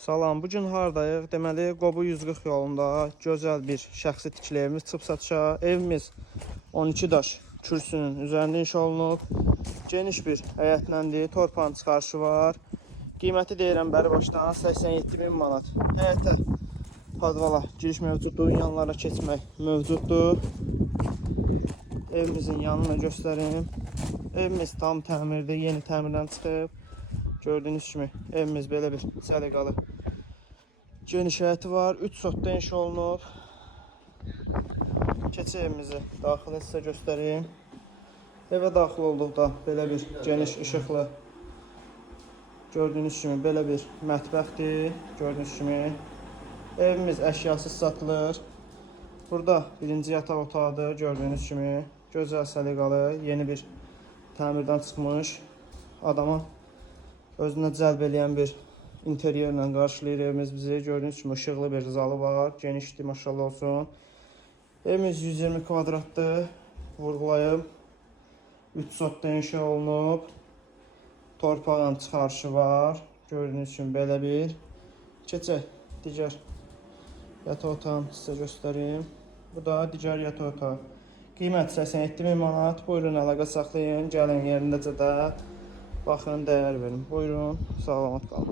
Salam, bugün hardayıq? Deməli, Qobu 140 yolunda gözəl bir şəxsi tikili evimiz çıxıb satışa. Evimiz 12 daş kürsünün üzərində inşa olunub. Geniş bir həyətləndir, torpağın çıxarışı var. Qiyməti deyirəm bəri başdan 87 min manat. Həyətə padvala giriş mövcuddur, yanlara keçmək mövcuddur. Evimizin yanını göstərim. Evimiz tam təmirdir, yeni təmirdən çıxıb. Gördüğünüz kimi evimiz belə bir səliqəli geniş həyəti var. 3 sotda inşa olunub. Keçi evimizi daxilini sizə göstəreyim. Evə daxil olduqda belə bir geniş işıqlı, gördüğünüz kimi belə bir mətbəxdir. Gördüğünüz kimi evimiz əşyasız satılır. Burada birinci yataq otağıdır. Gördüğünüz kimi gözəl səliqəli, yeni bir təmirdən çıxmış, adama özünə cəlb edən bir interyerlə qarşılayır evimiz bizi. Gördüğünüz kimi ışıqlı bir zalı var. Genişdir, maşallah olsun. Evimiz 120 kvadratdır. Vurğulayıb. 3 sotda inşa olunub. Torpağın çıxarışı var. Gördüğünüz kimi belə bir. Keçək digər yataq otağını sizə göstəreyim. Bu da digər yataq otağı. Qiymət 87 min manat. Buyurun, əlaqə saxlayın. Gəlin yerindəcə də baxın, dəyər verin. Buyurun, sağlamat qalın.